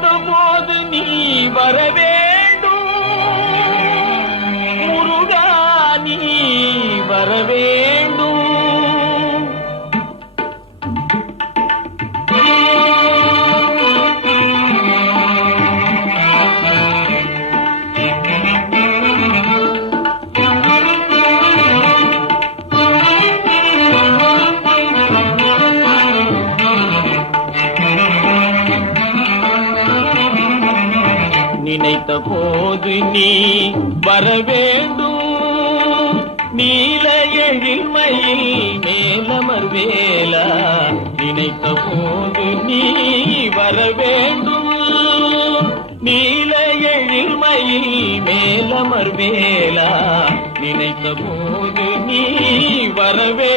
பார்த்த போது நீ வர வேண்டும் முருகா நீ வரவே நினைத்த போது நீ வர நீல எழில்மையில் மேலமர் வேலா நினைத்த போது நீ வர நீல எழில்மையில் மேலமர் வேலா நினைத்த போது நீ வரவே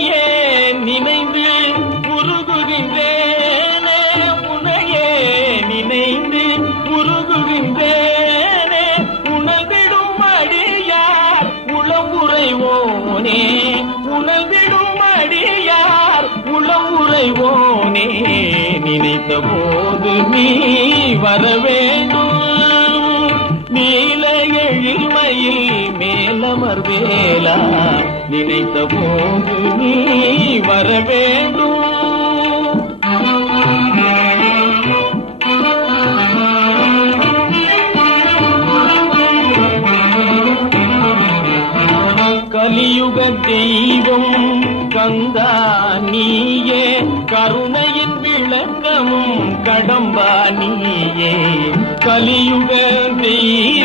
உனையே நினைந்து உருகுகின்றேனே உனையே நினைந்து உருகுகின்றேனே உணர்ந்திடும் அடியார் உளவுரைவோனே உணர்ந்திடும் அடியார் உளவுரைவோனே நினைத்த போது நீ வரவேண்டும். நீல எழில்மையில் மேலமர் வேலா நினைத்த போது நீ வர வேண்டும். கலியுக தெய்வம் கந்தா நீயே கருணையின் விளக்கமும் கடம்பா நீயே. கலியுக தெய்வம்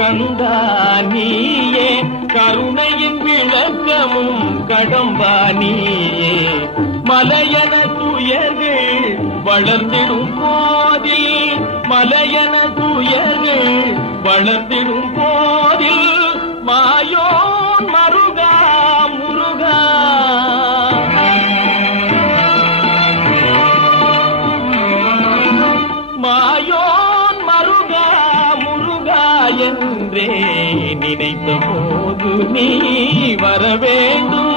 கந்தா நீயே. கருணையின் விளக்கமும் கடம்பா நீயே. மலையன துயர்கள் வளர்ந்திடும் போதில் மலையன துயர்கள் வளர்ந்திடும் போதில் என்றே நினைத்த போது நீ வர வேண்டும்.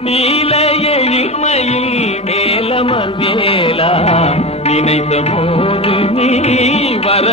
நீல எழில்மையில் மேலமர் வேலா நினைத்த போது நீ வர